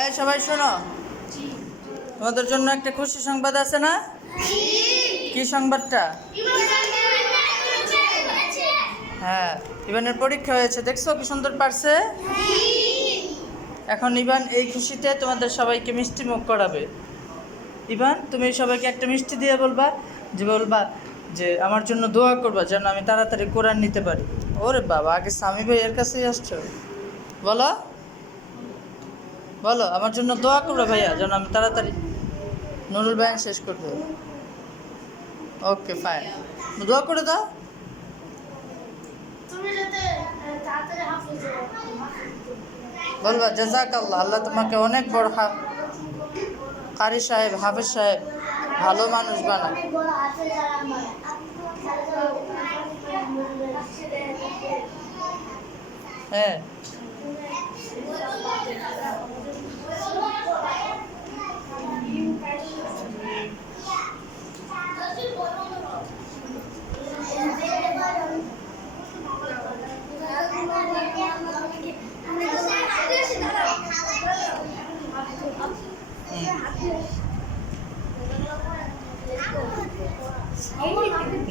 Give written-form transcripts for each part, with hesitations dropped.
এই সবাই শোনো, তোমাদের জন্য একটা খুশি সংবাদ আছে না? কি সংবাদটা? হ্যাঁ, ইভানের পরীক্ষা হয়েছে। দেখছো কি সুন্দর পারছে। এখন ইভান এই খুশিতে তোমাদের সবাইকে মিষ্টি মুখ করাবে। ইভান, তুমি সবাইকে একটা মিষ্টি দিয়ে বলবা যে আমার জন্য দোয়া করবা যেন আমি তাড়াতাড়ি কোরআন নিতে পারি। ওরে বাবা, আগে স্বামী ভাই এর কাছেই আসছো। বলো বলো, আমার জন্য দোয়া করবে ভাইয়া যেন আমি তাড়াতাড়ি নুরুল বায়ান শেষ করবো। ওকে ফাইন, দোয়া করে দাও। বলবা জাযাকাল্লাহ, আল্লাহ তোমাকে অনেক বড় কারি সাহেব, হাফেজ সাহেব, ভালো মানুষ বানায়। হ্যাঁ,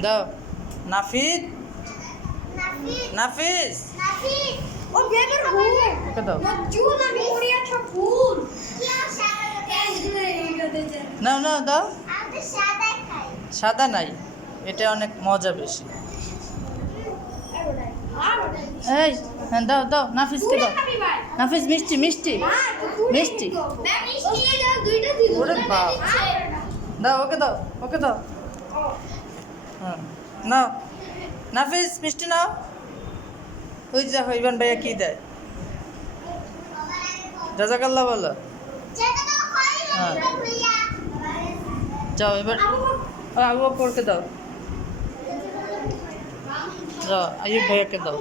দাও। নাফিদ, নাফিস, ওকে দাও। নাও নাও দাও। সাদা নাই, এটা অনেক মজা বেশি। এই হ্যাঁ, দাও দাও, নাফিসকে দাও। নাফিস মিষ্টি মিষ্টি মিষ্টি। ওরে বাপ, দাও ওকে দাও, ওকে দাও। হুম, নাও নাফিস মিষ্টি নাও। ওই যা ইভান ভাইয়া কি দেয়। জাযাকাল্লাহ বলো। হ্যাঁ, যাও এবার আবু বকরকে দাও। যাও আইয়ুব ভাইয়াকে দাও।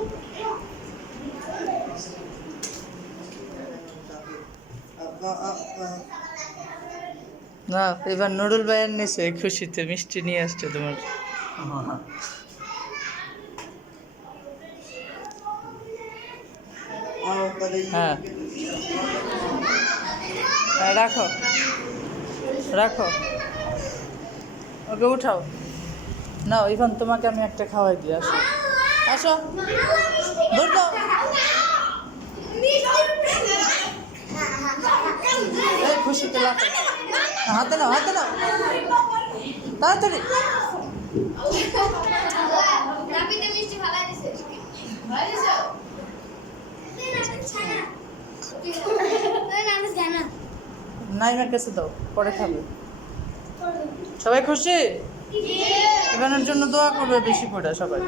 না, এবার নুরুল ভাইয়ের নিচে খুশিতে মিষ্টি নিয়ে আসছে তোমার। হ্যাঁ, রাখো রাখো, ওকে উঠাও। নাও ইভান, তোমাকে আমি একটা খাওয়াই দিই। আসো আসো, দৌড় দাও। এই খুশিতে লাফো, হাতে নাও হাতে নাও তাড়াতাড়ি। নাইমের কাছে দাও, পরে খাবে। সবাই খুশি? ইভানের জন্য দোয়া করবে বেশি করে সবাই।